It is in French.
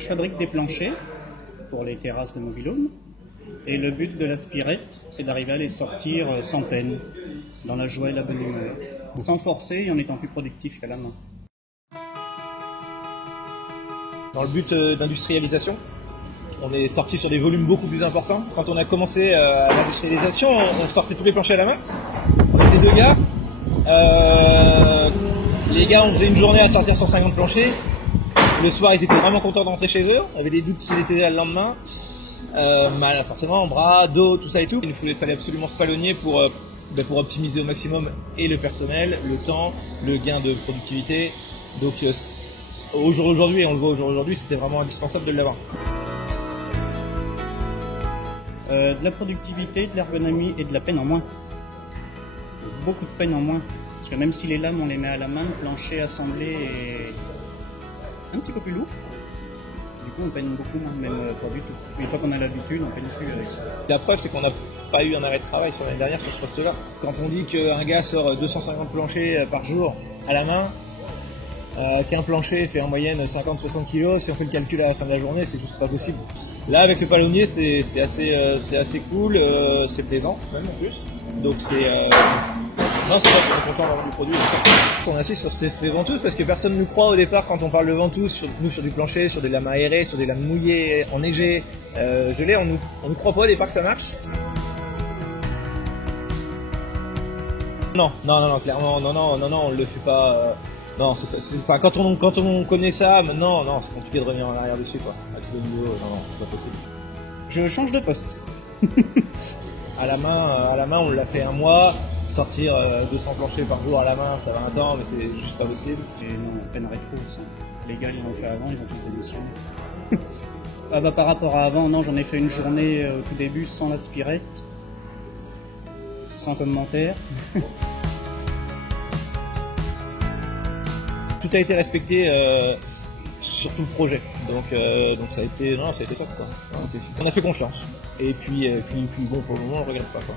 Je fabrique des planchers pour les terrasses de mobil-home et le but de l'aspirette, c'est d'arriver à les sortir sans peine, dans la joie et la bonne humeur, sans forcer et en étant plus productif qu'à la main. Dans le but d'industrialisation, on est sorti sur des volumes beaucoup plus importants. Quand on a commencé à l'industrialisation, on sortait tous les planchers à la main. On était deux gars. Les gars, on faisait une journée à sortir 150 planchers. Le soir, ils étaient vraiment contents de rentrer chez eux. On avait des doutes s'ils étaient là le lendemain. Mal, forcément, bras, dos, tout ça et tout. Il fallait absolument se palonnier pour optimiser au maximum et le personnel, le temps, le gain de productivité. Donc aujourd'hui, et on le voit aujourd'hui, c'était vraiment indispensable de l'avoir. De la productivité, de l'ergonomie et de la peine en moins. Beaucoup de peine en moins. Parce que même si les lames, on les met à la main, le plancher assemblé est un petit peu plus lourd. Du coup, on peine beaucoup moins, même pas du tout. Une fois qu'on a l'habitude, on peine plus avec ça. La preuve, c'est qu'on n'a pas eu un arrêt de travail sur l'année dernière sur ce poste-là. Quand on dit qu'un gars sort 250 planchers par jour à la main, qu'un plancher fait en moyenne 50-60 kg, si on fait le calcul à la fin de la journée, c'est juste pas possible. Là, avec le palonnier, c'est assez cool, c'est plaisant, même en plus. Donc non, c'est vrai qu'on est content d'avoir du produit. On insiste sur cet effet ventouse parce que personne ne nous croit au départ quand on parle de ventouse, sur du plancher, sur des lames aérées, sur des lames mouillées, enneigées, gelées, on nous croit pas au départ que ça marche. Non, clairement, on le fait pas. Non, c'est pas quand on connaît ça, maintenant, non, c'est compliqué de revenir en arrière dessus, quoi. À tous les niveaux, non, c'est pas possible. Je change de poste. À la main, on l'a fait un mois. Sortir 200 planchers par jour à la main, ça va un temps, mais c'est juste pas possible. Et non, peine rétro, ça. Les gars, ils l'ont fait avant, ils ont tous démissionné. Par rapport à avant, non, j'en ai fait une journée au tout début sans l'aspirette, sans commentaire. Tout a été respecté sur tout le projet, donc ça a été top, quoi. On a fait confiance. Et puis bon, pour le moment, on ne regrette pas, quoi.